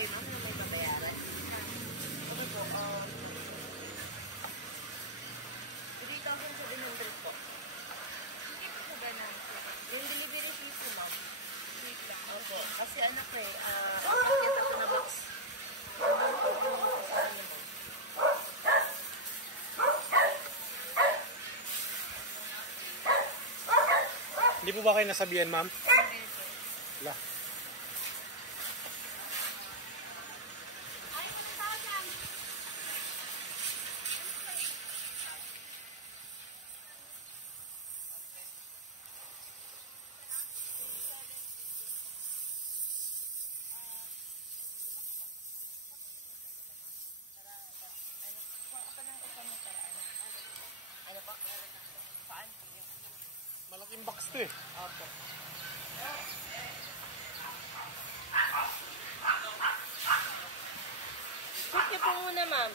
kayo, ma'am, na may babayaran? Okay po, 3,700 po. Hindi po po ganun. Yung delivery fee po, ma'am. Wait lang. Opo. Kasi ano po akyat ako na box. Hindi po ba kayo nasabihan, ma'am? Wala. Malaking box to eh. Opo. Check niyo po muna, ma'am.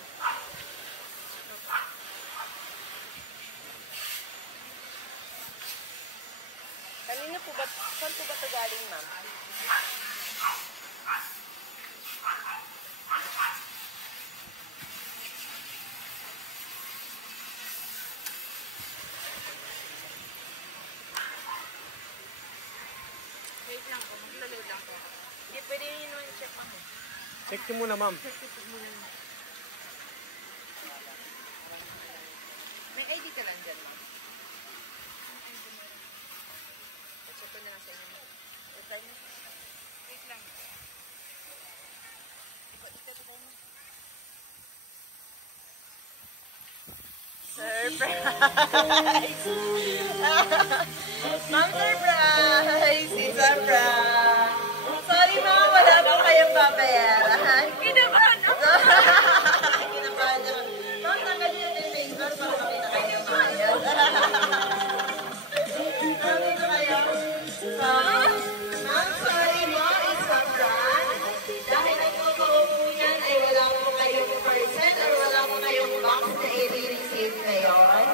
Kanina po ba, saan po ba ito galing, ma'am? Wait lang po, mag-load lang po. Hindi pwede yun yung check pa mo. Check nyo muna, ma'am. Check po muna. May ID ka lang dyan. Check ko na lang sa inyo. Wait lang. Surprise! Ma'am, surprise! Surprise! Sorry ma'am, wala po kayong babayaran. Kinabahan ako. Kinabahan ako. Ma'am, tanggalin natin yung Facebook para makita kayo bayad. Sabi ko kayo. Ma'am, sorry mo, it's surprise. Dahil nagpapaupo yan ay wala po kayong percent or wala po kayong box na i-receive ngayon.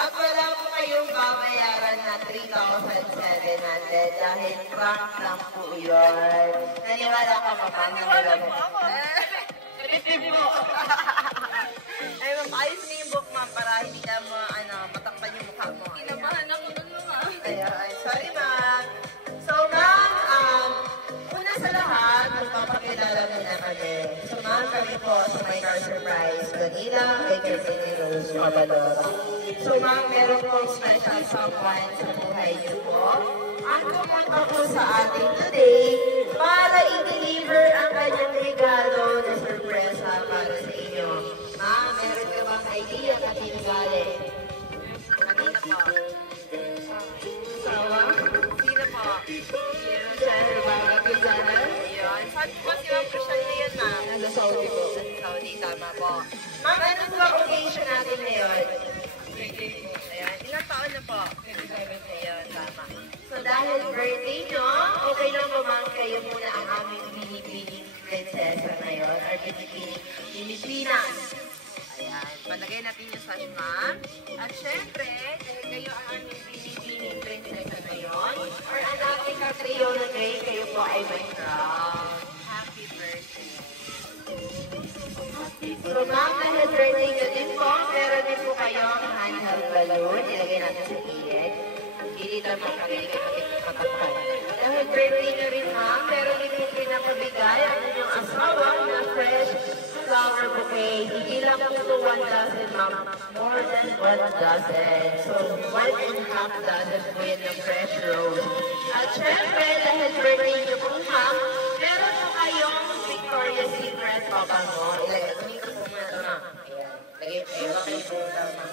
At wala po kayong babayaran na 3,700 dahil prank lang po yun. Naniwala ka pa ba? Naniwala po ako. Receive mo. Ay, ma'am, ayos na yung book, ma'am, para hindi ka matakpan yung mukha mo. Kinabahan ako dun, ma'am. Ay, sorry, ma'am. So, ma'am, una sa lahat, magpapakilala muna kami. So, ma'am, kami po sa My Car Surprise Manila, kay Kirby Rose Mabalor. So, ma'am, meron pong special someone sa buhay niyo po. Ang pumunta po sa atin today para i-deliver ang kanyang regalo na sorpresa para sa inyo. Ma'am, meron ka bang idea kanina galing? Kanina po. Sawa? Sino po? Sir, bagat yung sana? Ayun. Saan po ba si Ma'am Rochelle na yun, ma'am? Nasa Saudi po. Nasa Saudi, tama po. Ma'am, ano po ang occasion natin ngayon? Ayan. Ilang taon na po? 27. Ayan, tama. So, dahil birthday nyo, okay lang ba ma'am kayo muna ang aming binibining prinsesa ngayon or binibining Pilipinas? Ayan. Palagay natin yung sash, ma'am. At syempre, dahil kayo ang aming binibining prinsesa ngayon, or ang ating Catriona Gray, kayo po ay may crown. Happy birthday. So, ma'am, dahil birthday nyo din po, meron din po kayong handheld balloon. Ilagay natin sa gilid. Gilid lang po kami katakpan. Dahil birthday nyo rin, ma'am, meron din po pinapabigay ang inyong asawa na fresh flower bouquet. Hindi lang po ito 1 dozen, ma'am. More than 1 dozen. So, 1.5 dozen po yan ng fresh rose. At syempre, dahil birthday nyo po, ma'am, meron po kayong Victoria's Secret pabango. Ilagay ko dito po na ito, ma'am. Ayan. Lagay po yung kayo po na, ma'am.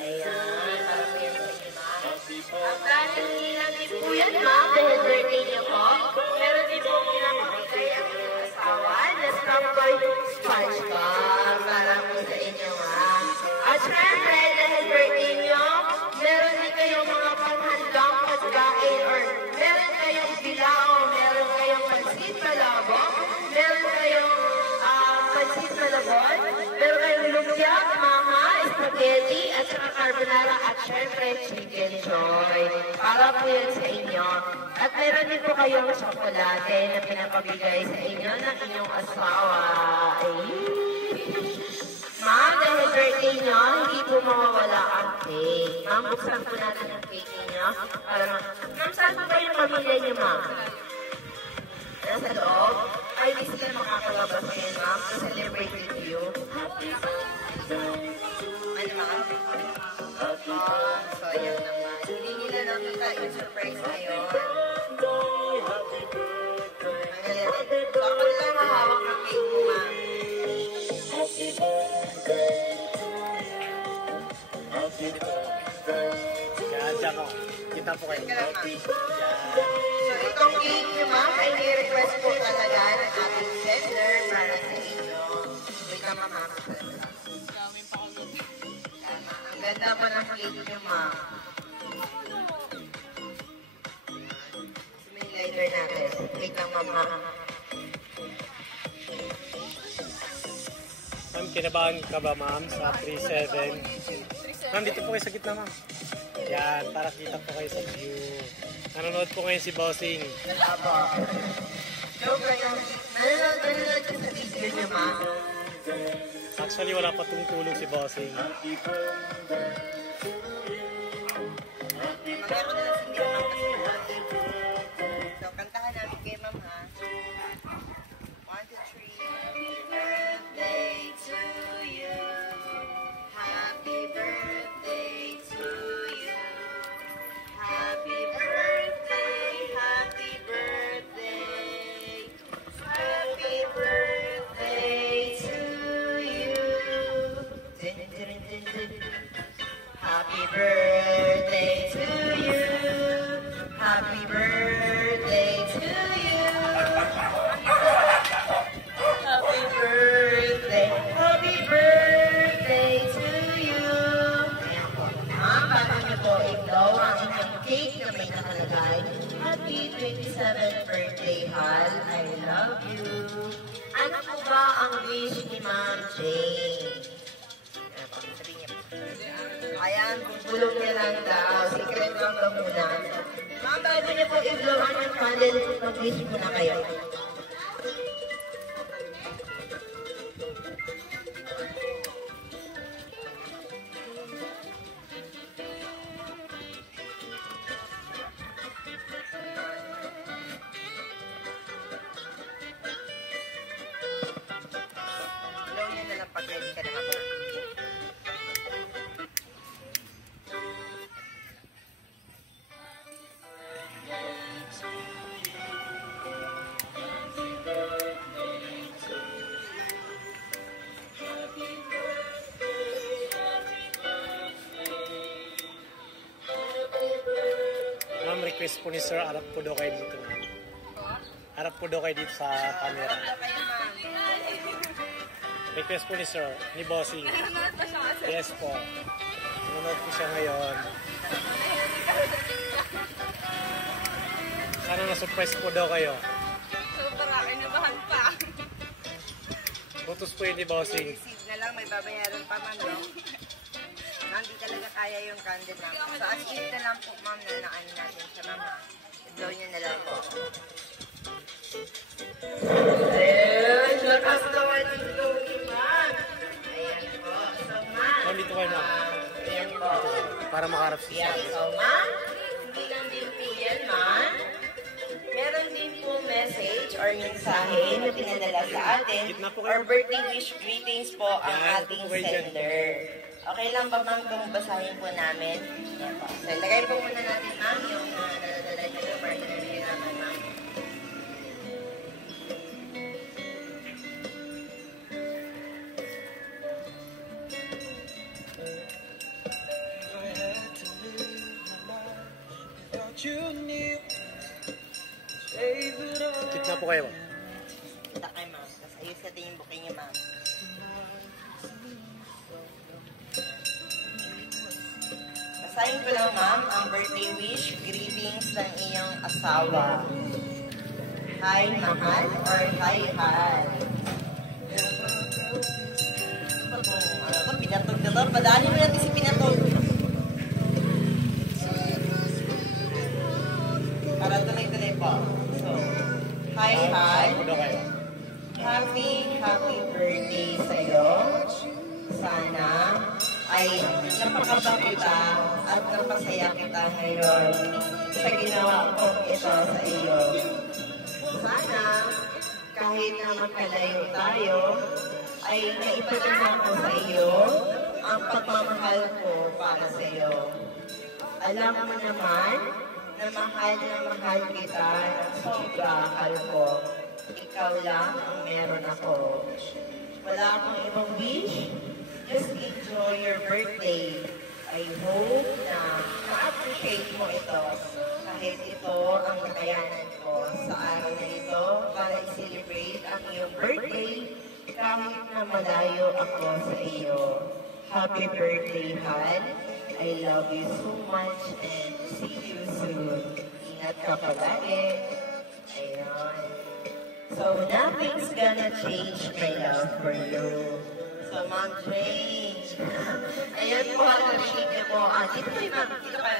Ayan. Para po yung kayo, ma'am. At dahil nilang din po yan, ma'am, dahil birthday niyo po, meron din po pinapakikay ang inyong asawa na Stamboy SpongeBob para po sa inyo, ma'am. At syempre, dahil birthday niyo, meron din kayong mga panghandang pagkain or meron kayong bilao, meron kayong pansit palabo, meron kayong pansit malabon, meron kayong lumpia, mama, spaghetti, at saka carbonara, at syempre chicken joy. Para po yan sa inyo. At meron din po kayong tsokolate na pinapabigay sa inyo ng inyong asawa. Ay. Ma'am, dahil birthday nyo, hindi po mawawala ang cake. Ma'am, buksan po natin ang cake ninyo. Ma'am, saan po ba yung pamilya niyo, ma'am? Nasa loob? Ay, hindi sila makakalabas ngayon, ma'am, to celebrate with you. Happy birthday! Ano, ma'am? So, yan naman. Hindi nila nakita yung surprise ngayon. Baka nila mahawak ng cake mo, ma'am. Diyan ako. Kita po kayo. So, itong cake nyo, ma'am, ay ni-request po talaga ng ating sender para sa inyo. Wait ka, ma'am. Ang ganda po ng cake nyo, ma'am. May lighter natin. Wait lang, ma'am. Ma'am, kinabahan ka ba, ma'am, sa 3-7? Ma'am, dito po kayo sa gitna, ma'am. Yan, para kita po kayo sa view. Nanonood po ngayon si Bossing. Apo. Joke lang. Nanonood ka sa video niyo, ma'am. Actually, wala pa tulog si Bossing. Mamaya ko na lang singin, ma'am, kasi natin. So, kantahan namin kayo, ma'am, ha? 1, 2, 3. Happy birthday to you. Happy birthday to you. Happy birthday, happy birthday. Happy birthday to you. Din, din, din, din. Happy birthday to you. Happy birthday to you. Happy birthday to you. Ma'am, paano niyo po ikaw ang inyong cake na may nakalagay? Happy 27th birthday, Hal. I love you. Ano po ba ang wish ni Ma'am Jane? Ayan, bulong niya lang daw. Secret lang daw muna. Ma'am, bago niyo po i-blow ang yung candle, mag-wish muna kayo. Blow niya na lang pag ready ka na kapag. Ma'am, request po ni Sir, harap po daw kayo dito. Harap po daw kayo dito sa camera. Request po ni Sir, ni Bossing. Yes po. Nanonood po siya ngayon. Sana na-surprise po daw kayo. Sobra, kinabahan pa. Butos po yun ni Bossing. Receive na lang, may babayaran pa, ma'am, no? Ma'am, di talaga kaya yung candle, ma'am. So, as gift na lang po, ma'am, na naan natin siya, ma'am, ha? I-blow niyo na lang po. Ayun, lakas naman yung blow ni ma'am. Ayan po. So, ma'am. Ma'am, dito kayo, ma'am. Ayan po. Para makaharap si Ayan, Sir. so, ma'am, hindi lang din po yan, ma'am. Meron din po message or mensahe na pinadala sa atin Gitna po or kayo. birthday wish greetings po ang Yan, ating po kayo dyan. sender. Okay lang ba, ma'am, kung basahin po namin? Yan po. So, ilagay po muna natin, ma'am, yung naladala niyo na birthday namin, ma'am. Gitna po kayo. Kita kay ma'am. Tapos ayos natin yung booking niya, ma'am. Basahin ko lang, ma'am, ang birthday wish, greetings ng iyong asawa. Hi, mahal, or hi, hal. Ano to, pinatog na to? Padaanin mo natin si pinatog. po. So, hi. Ano kayo? Happy birthday sa'yo. Sana ay napakaba kita at napasaya kita ngayon sa ginawa ko ito sa iyo. Sana kahit na magkalayo tayo, ay naipadala ko sa iyo ang pagmamahal ko para sa iyo. Alam mo naman na mahal kita ng sobra, ko. Ikaw lang ang meron ako. Wala akong ibang wish. Just enjoy your birthday. I hope na ma-appreciate mo ito. Kahit ito ang nakayanan ko sa araw na ito para i-celebrate ang iyong birthday kahit na malayo ako sa iyo. Happy birthday, Han. I love you so much and see you soon. Ingat ka palagi. Ayun. So nothing's gonna change my love for you. So Ma'am Jane. Ayan po, narinig niyo po. Dito kayo, Ma'am.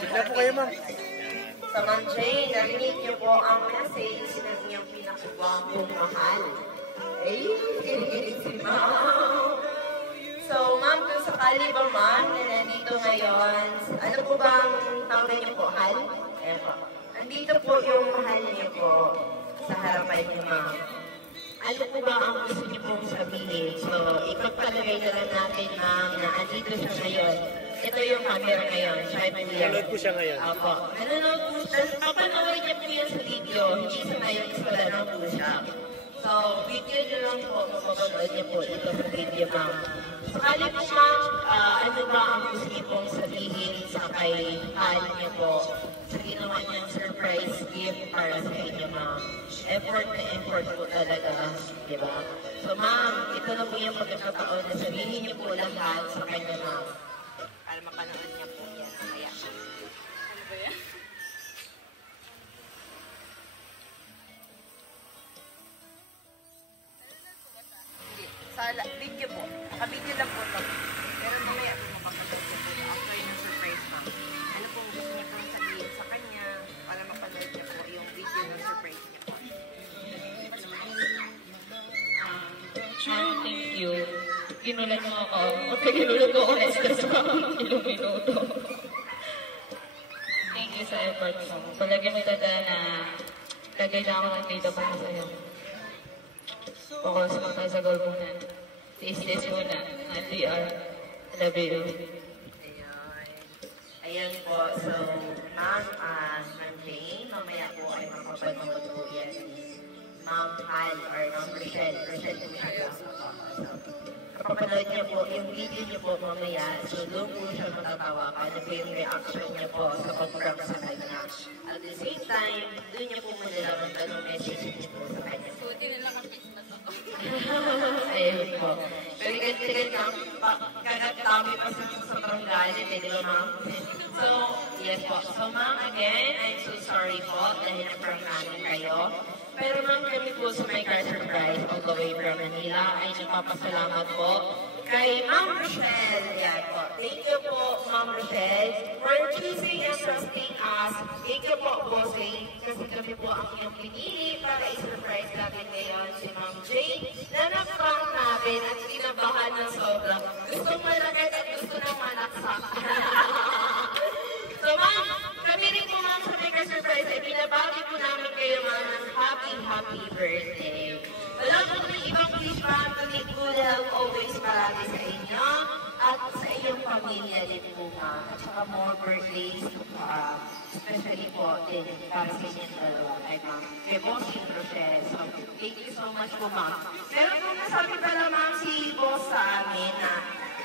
Sigla po kayo, Ma'am. So Ma'am Jane, narinig niyo po ang message ng iyong pinakabangong mahal. Ay, kinikinig si Ma'am. So Ma'am, kung sakali ba Ma'am na nandito ngayon, ano po bang tawag niyo po, Hal? Ayan po. Nandito po yung mahal niyo po sa harapan niyo, Ma'am. Ano po ba ang gusto niyo pong sabihin? So, ipagpalagay na lang natin, Ma'am, na andito siya ngayon. Ito yung camera ngayon. Nanonood po siya ngayon. Opo. Nanonood po siya. Papanood niya po yan sa video. Hindi sa ngayon sa laro po siya. So, video niyo lang po. Mapapanood niya po ito sa video, Ma'am. Sakali po, Ma'am, ano ba ang gusto niyo pong sabihin sa kay Hal niyo po sa ginawa niyang surprise gift para sa inyo, Ma'am? Effort na effort po talaga, di ba? So, Ma'am, ito na po yung pagkakataon na sabihin niyo po lahat sa kanya, Ma'am. Para mapanood niya po yan. Kaya, Ano ba yan? Hindi. Sa video po. Naka-video lang po ito. Pero mamaya po mapapanood niya po after yung surprise, Ma'am. Ano pong gusto niya pong sabihin sa kanya para mapanood niya po yung video ng surprise niya po. Thank you. Ginulat mo ako. Kasi ginulat ko ulit sa mga ilang minuto. Thank you sa effort mo. Palagi mo tanda na lagay na ako nandito para sa'yo. Focus mo tayo sa goal muna. Taste muna. NDR. I love you. Ayan. Ayan po. So, Ma'am, Ma'am Jane, mamaya po ay makapanood po yan ni Ma'am Hal or Ma'am Rochelle. Rochelle po siya. Kapapanood niya po yung video niyo po mamaya. So, doon po siya matatawa. Ano po yung reaction niya po sa pag-prank sa kanya. At the same time, doon niya po malalaman anong message niyo po sa kanya. Buti na lang ang face na to. Ayun po. Pero ganyan kagatami pa sa sobrang galit, di ba, Ma'am? So, yes po. So, Ma'am, again, I'm so sorry po dahil na-prank namin kayo. Pero Ma'am, kami po sa My Car Surprise all the way from Manila ay nagpapasalamat po kay Ma'am Rochelle. Yan po. Thank you po, Ma'am Rochelle, for choosing and trusting us. Thank you po, Bossing, kasi kami po ang iyong pinili para i-surprise natin ngayon si Ma'am Jane na na-prank namin at kinabahan ng sobra. Gusto malagay at gusto ng manaksak. So Ma'am, kami rin po Ma'am sa Mega Surprise ay binabati po namin kayo Ma'am ng happy birthday. Wala po ng ibang wish Ma'am, kundi good health always marami sa inyo at sa iyong pamilya din po Ma'am. At saka more birthdays to come. Especially po din para sa inyong dalawa kay Ma'am. Kay Bossing Rochelle. So, thank you so much po Ma'am. Pero kung nasabi pala Ma'am si Boss sa amin na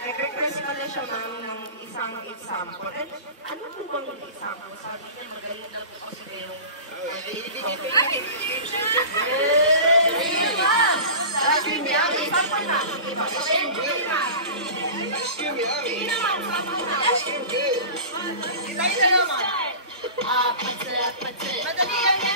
nag-request pala siya Ma'am ng isang example. And ano po bang example? Sabi niya magaling na po kasi yung binibigay po yung sabi niya, may example na. Sige naman, example na. Isa naman. Madali lang yan.